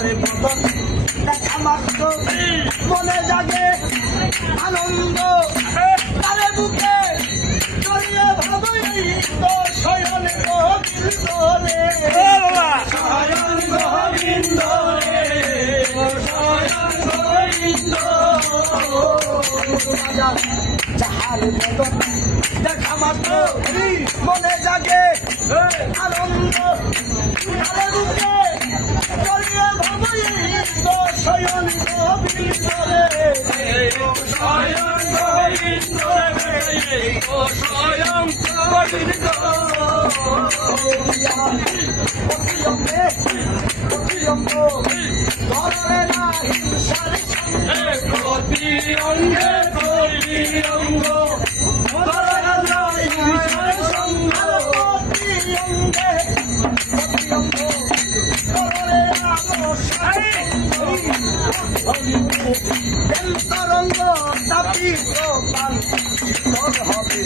যাহারে বদন দেখা মাত্র মনে জাগে আনন্দ তারে বুকে জড়িয়ে ভাবই তো শয়ন গোবিন্দ রে শয়ন গোবিন্দ রে শয়ন গোবিন্দ যাহারে বদন দেখা মাত্র মনে জাগে আনন্দ তারে বুকে জড়িয়ে ভাবই তো শয়ন গোবিন্দ রে শয়ন গোবিন্দ রে শয়ন গোবিন্দ ধরে না হিংসার প্রতি অঙ্গে প্রতি অঙ্গ ধরে না হিংসার সঙ্গ প্রতি অঙ্গে প্রতি অঙ্গ ধরে না তরঙ্গ তাপিত প্রাণ শীতল হবে